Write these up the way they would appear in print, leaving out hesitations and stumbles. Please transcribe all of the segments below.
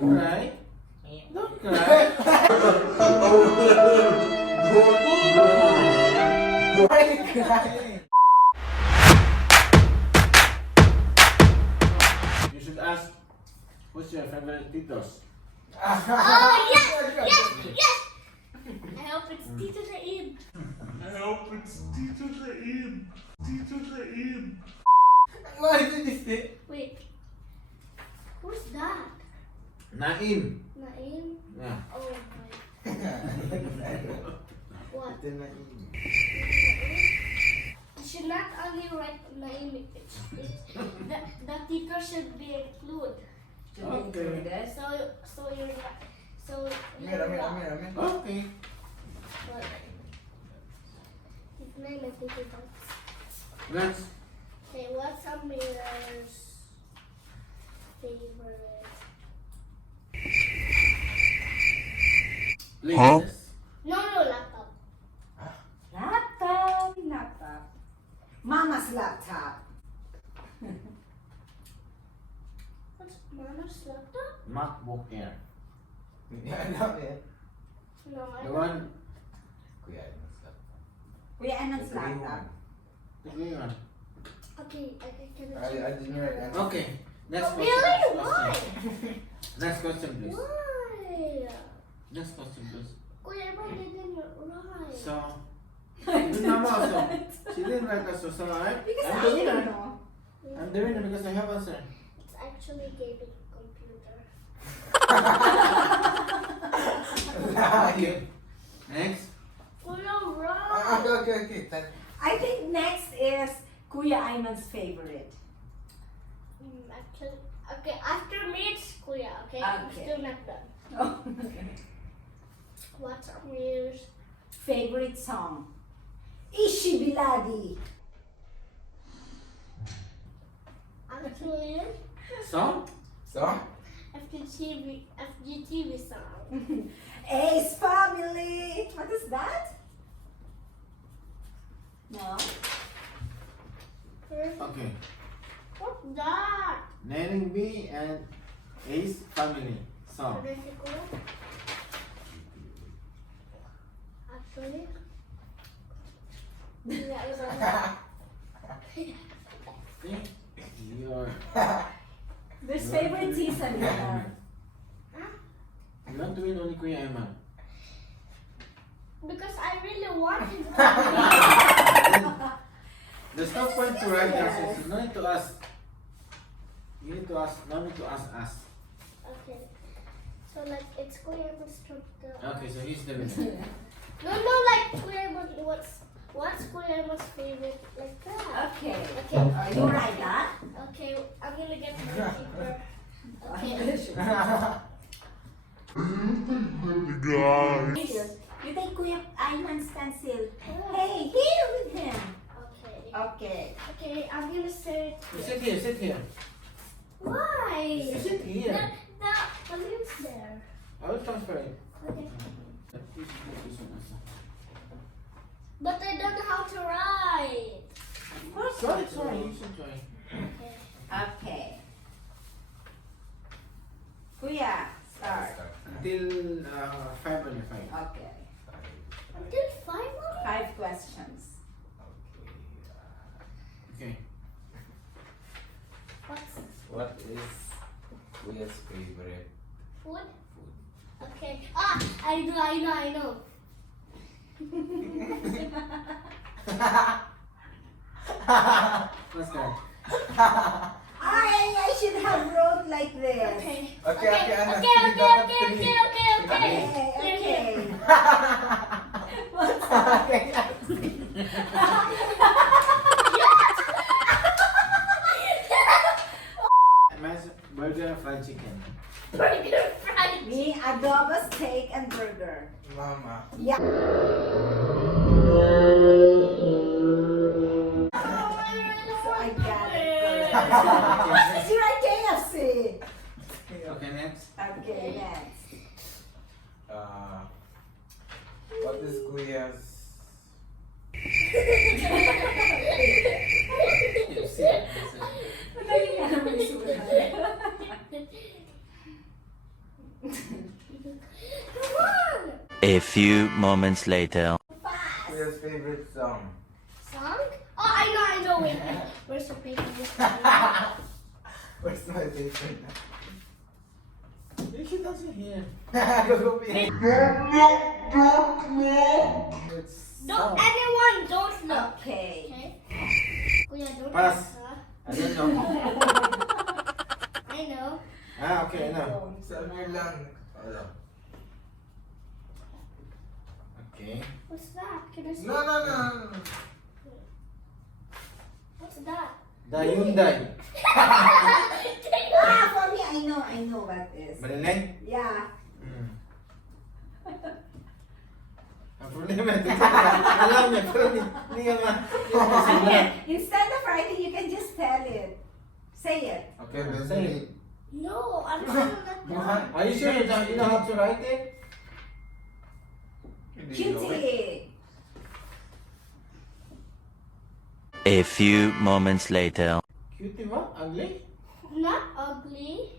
cry. Don't cry. Why are you crying? You should ask, who's your favorite titos? Oh, yes! Yes! Yes! I hope it's Tito Said. I hope it's Tito Said. Tito Said. Why did you say? Wait. Who's that? Naim. Naim? Yeah. Oh my. What? Ito na yun. You should not only write Naim. The teacher should be included. Okay. So you're not. So Amir. Okay. What? His name is Tito Said. Next. Okay, what's Amir's favorite? Places. No, laptop. Laptop. Mama's laptop. What's Mama's laptop? MacBook Air. Yeah, alam eh. No, I The don't. one. Kuya, ano sa laptop? Kuya Eman's laptop. The green one. Okay, I can. I didn't write that. Okay. Next Oh, question. really? Next Why? question. Next question, please. Why? Next question, please. Kuya, Emma didn't write. So, even Mama also. She didn't write us, so Because I'm I the don't winner. know. I'm the winner because I have answer. It's actually gaming computer. Okay. Next. Kuya, right. Okay. I think next is Kuya Ayman's favorite. Actually, okay. After me, it's Kuya. Okay, I'm Okay. still not done. Oh. What's Amir's? Favorite song? Ishi Biladi. Actually, Song? So? FGTV song. Ace Family. What is that? No. Okay. What's that? Nailing B and Ace Family song. Actually, that was a See? You're, There's favorite season here. you want to win only Kuya Emma. because I really wanted to. There's no point to write answers. No need to ask. You need to ask. No need to ask us. Okay, so like it's Kuya Emma's Okay, so he's the winner. No, like Kuya Emma's, what's Kuya Emma's favorite, like that. Okay. Okay. You write that? Okay, I'm gonna get my paper. Okay. You take Kuya Ayman's pencil. Hey, here with him. Okay. Okay. Okay, I'm gonna say. You sit here, sit here. Why? You sit here. The balloon's there. I will transfer it. Okay. Please put this one also. But I don't know how to write. Sorry, you should try. Okay. Okay. Kuya, start. Until 5 on your 5. Okay. Until 5 on 5 questions. Okay. What is Kuya's favorite food? food? Okay. I know. Let's go. I should have wrote like this. Okay. Okay, Anak. Okay. Okay. What's Mine's burger and fried chicken. Burger fried. Me, adobo, steak, and burger. Mama. Yeah. Oh, So I got it. Okay, It's your KFC. okay, next. Okay, next. What is Kuya's Come on! A few moments later. Fast. Kuya's favorite song. Song? Oh, I know. Wait. Where's the paper? What's my favorite? She doesn't hear. Go be. It's Don't, sound. anyone, don't look. Okay. Okay? Kuya, don't Pass. look, huh? I don't know. I know. Ah, okay, I know. Sabi lang. Wala. Okay. What's that? Can I see? No. What's that? The Hyundai. Ah, for me, I know what is. Marilyn? Yeah. Ang problema ito. Alam niya, pero hindi ka ma. Instead of writing, you can just tell it. Say it. Okay, then Say say it. No, I'm not that. Are you sure you know how to write it? Cutie. A few moments later. Cutie what? Ugly? Not ugly.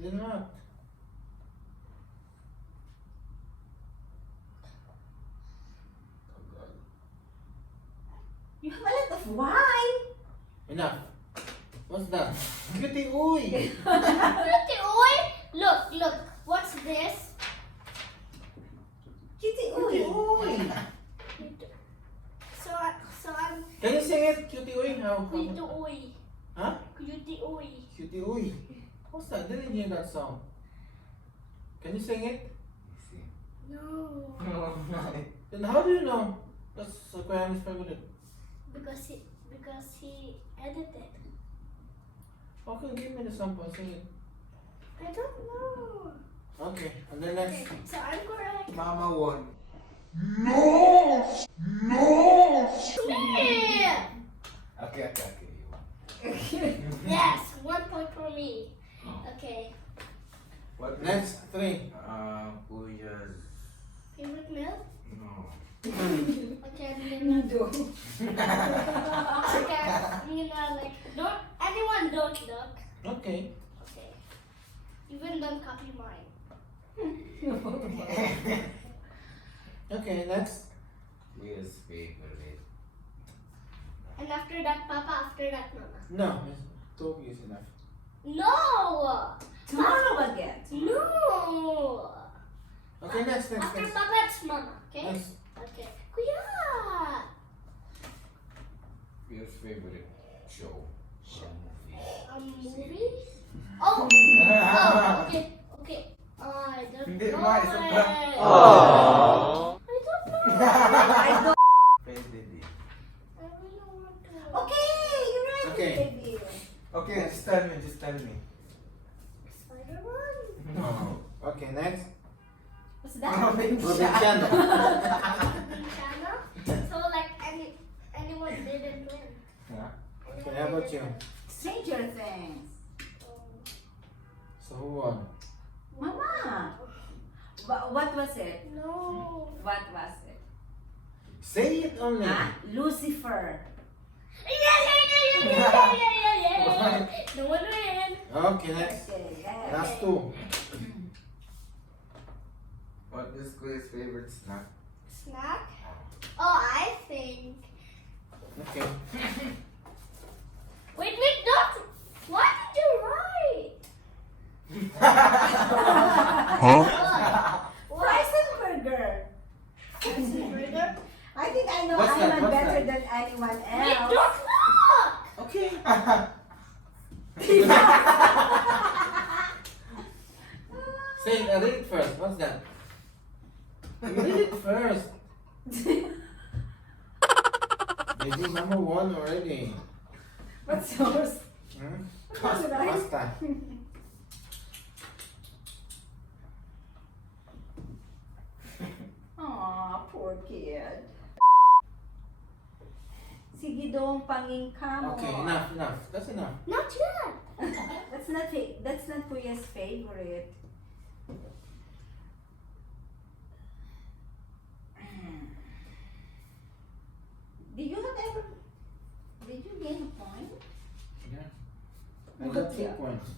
Then what? You have a lot of why. Enough. What's that? Cutie uy. Cutie, oi! Look. What's this? Cutie Cutie uy. uy. So I'm Can you sing it? Cutie uy? How? cutie, oi. Huh? Cutie, oi. Cutie uy. What's that? Didn't hear that song. Can you sing it? No, Then how do you know? That's Kuya's favorite. because he edited. Okay, give me the sample. Sing it. I don't know. Okay, and then next. Okay, so I'm correct. Mama won. Yeah. Okay. You won. Yes, 1 point for me. Okay. What Next three. Kuya's. Favorite milk? No. Okay, I'm gonna. Nido. Okay, I'm gonna don't anyone don't look. Okay. Okay. Even don't copy mine. Okay, next. Kuya's favorite. And after that, Papa. After that, Mama. No, it's 2 is enough. No. Tomorrow again. No. Okay, next. After Papa, it's Mama. Okay. Next. Okay. Kuya. Kuya's favorite show. Or movie. Movie? Oh, okay. I don't Hindi, know. Ma, isa pa. I don't know. I don't. Pwede din. I really want to. Okay, you're right, Okay. baby. Okay, just tell me. Spider-Man. No. Okay, next. What's that? Provinciano. China. So anyone didn't win. Yeah. Okay, how about you? Stranger Things. So who won? Mama. What was it? No. What was it? Say it only. Ah, Lucifer. Yeah. No one win. Okay, next. Okay, yeah. Last two. What is Kuya's favorite snack? Snack? Oh, I think. Okay. Wait, don't. Why did you write? Fries and burger. Burger? I think I know What's that? Ayman What's better that? than anyone Wait, else. don't look. Okay. Say it, read it first. What's that? You read it first. Maybe number one already. What's yours? Hmm? What's right? Pasta. Aw, poor kid. Sige dong, pangingka mo. Okay, enough. That's enough. Not yet. That's not Kuya's favorite. Did you gain a point? Yeah. I got 2 points.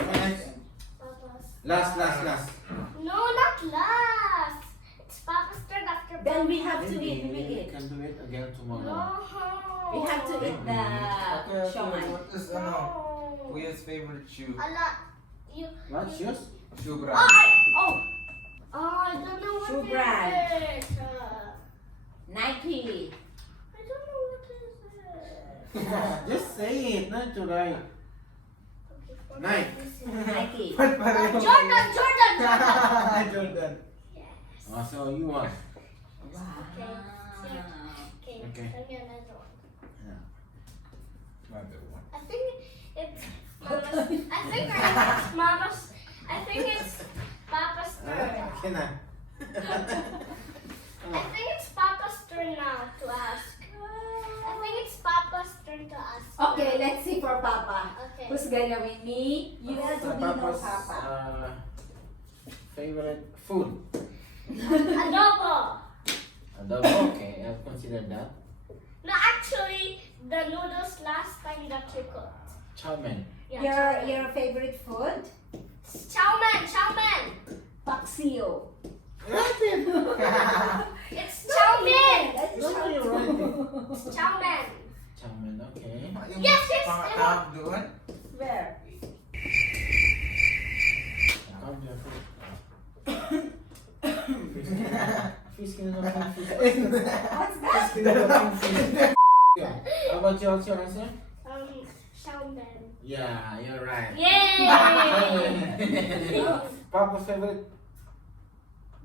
Okay, next. Papa's. Last. No, not last. It's Papa's turn after Papa. Then we have to Maybe eat. We we eat. can do it again tomorrow. No. We have to eat the Okay, shawman. what is Kuya's favorite shoe? Ala, you. What shoes? Shoe Oh, brand. I don't know what Shoe it brand. is. Nike. I don't know what is it. Just say it, not to write. Okay, for Nike. this is- Nike. Jordan. Jordan. Yes. Oh, so you want? Wow. Okay. Okay. Tell me another one. Yeah. Another one. I think it's Mama's. I think it's Papa's turn. Okay na. I think it's Papa's turn now to ask. I think it's Papa's turn to ask. Okay, let's see for Papa. Okay. Who's gonna win me? You have to be no Papa's Papa. favorite food. Adobo. Adobo. Okay, I'll consider that. No, actually, the noodles last time that you cooked. Chow mein. Yeah, Your favorite food? chow mein. Paksio. Write it. It's chow mein. That's No, you're writing. It's chow mein. Chow mein, okay. Yung Yes, pangatawag doon? Where? Come your food. Fish can know fish. What's that? Fish can know fish. How about you? What's your answer? Chow mein. Yeah, you're right. Yay! Papa's favorite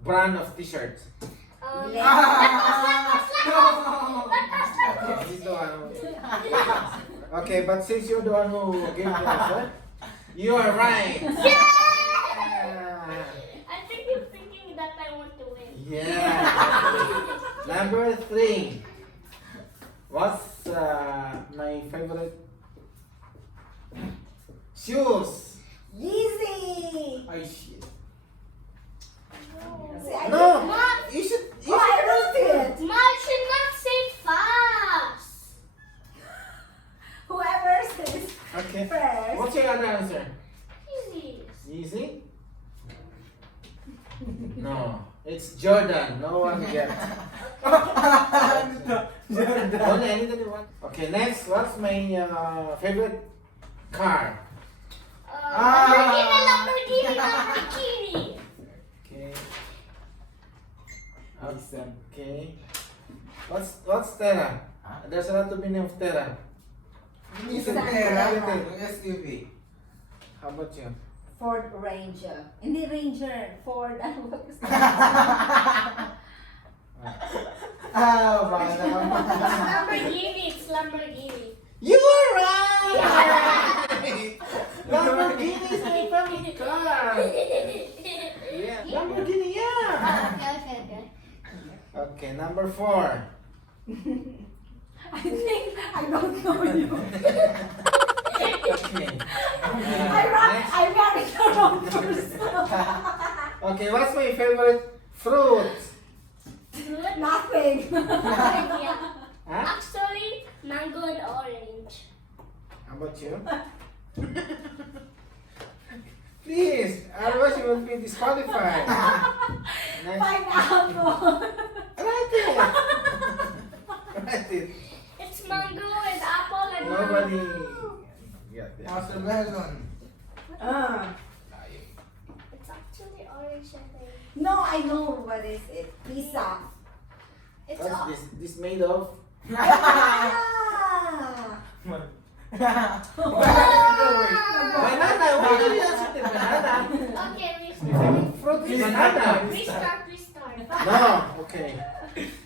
brand of t-shirts. He's the one who... Okay, but since you're the one who gave the answer, you are right. Yeah! I think you're thinking that I want to win. Yeah. Number 3. What's my favorite shoes? Yeezy. Ay, shit. See, I No, Mom, you should. Oh, I wrote it. Mom should not say fast. Whoever says Okay. first. What's your other answer? Easy. Easy? No, it's Jordan. No one gets. Only anything one. Okay, next. What's my favorite car? Lamborghini. Okay. Nissan. Okay. What's Terra? Huh? There's a lot of meaning of Terra. Nissan Nissan Terra. Terra. Yung SUV. How about you? Ford Ranger. Hindi Ranger. Ford. Ano ba gusto? Bala ka pa. It's Lamborghini. You are right! Lamborghini is my favorite car. Yeah, Lamborghini, yeah. Okay. Okay, number 4. I think I don't know you. Okay. I ran it the wrong person. Okay, what's my favorite fruit? Good. Nothing. Yeah. Huh? Actually, mango and orange. How about you? Please, otherwise you will be disqualified. Next. Pineapple. Write it. Write it. It's mango and apple and Nobody. Yeah, yeah. Watermelon. It's actually orange, I think. No, I know what is it. Pizza. It's What's all. this made of? Ah! Banana. Why do you answer the banana? Okay, Fruit is banana. restart. No. Okay.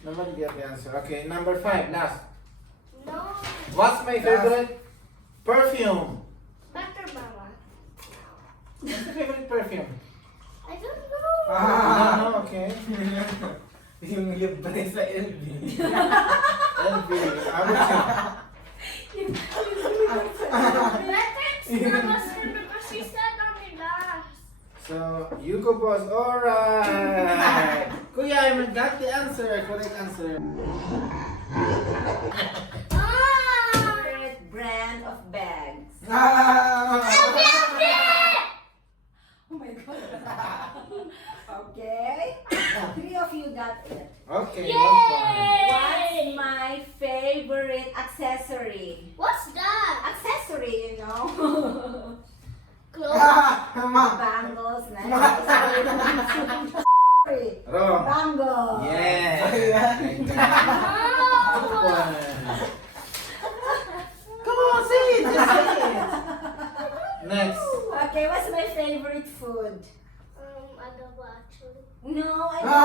Nobody get the answer. Okay, number 5. Last. No. What's my favorite perfume? Butter mama. What's your favorite perfume? I don't know. No, okay. Yung libre sa LV. LV. How about Let's because she said on the last. you? So, you go boss. Alright. Kuya, I got the answer. Correct answer. Ah! Favorite brand of bags. LV! Okay, Yay! 1 point. What's my favorite accessory? What's that? Accessory, you know. Clothes. Bangles, necklace. Wrong. Bangle. Yeah. Oh. Come on, say it. Just say it. Next. Okay, what's my favorite food? Adobo actually. No, I Ah. don't.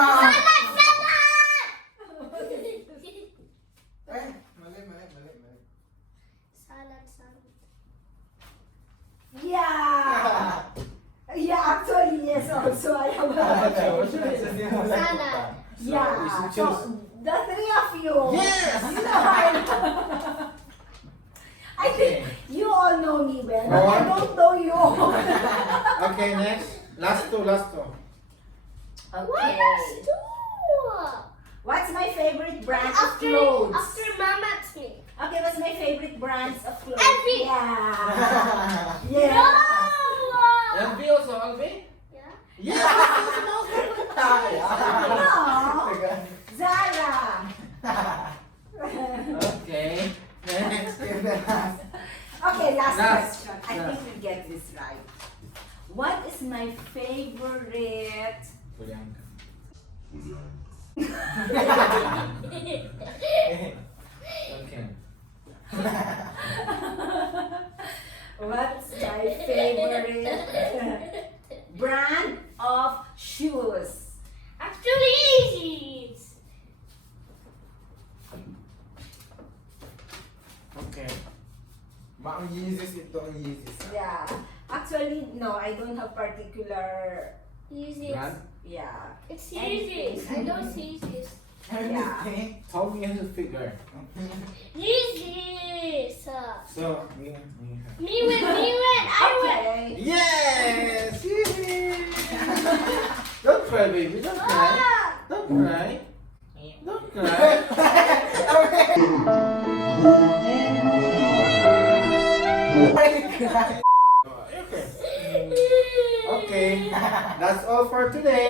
Eh, mali. Salad. Yeah. Yeah, actually, yes, also I have Salad. Yeah, You should so choose. the three of you. Yes. I think you all know me well, but I One. don't know you. Okay, next. Last two. What Okay. else do? What's my favorite brand of After clothes? Mama asked me. Okay, what's my favorite brands of clothes? Envy. Yeah. No. Yeah. LV also, LV? Yeah. Yes. No. Zara. Okay. Next. Okay, last Last. question. I think we get this right. What is my favorite? Okay. What's my favorite brand of shoes? Actually, easy. Okay. Ang Yeezus ito, ang Yeezus. Yeah. Actually, no, I don't have particular. Easy. Brand? Yeah. It's easy. I don't see this. Everything. Tell me a figure. Easy. So, me. Me win. I win. Okay. Yes! Yay! Don't cry, baby. Don't cry. Ah. Don't cry. Don't cry. Okay. Okay. That's all for today.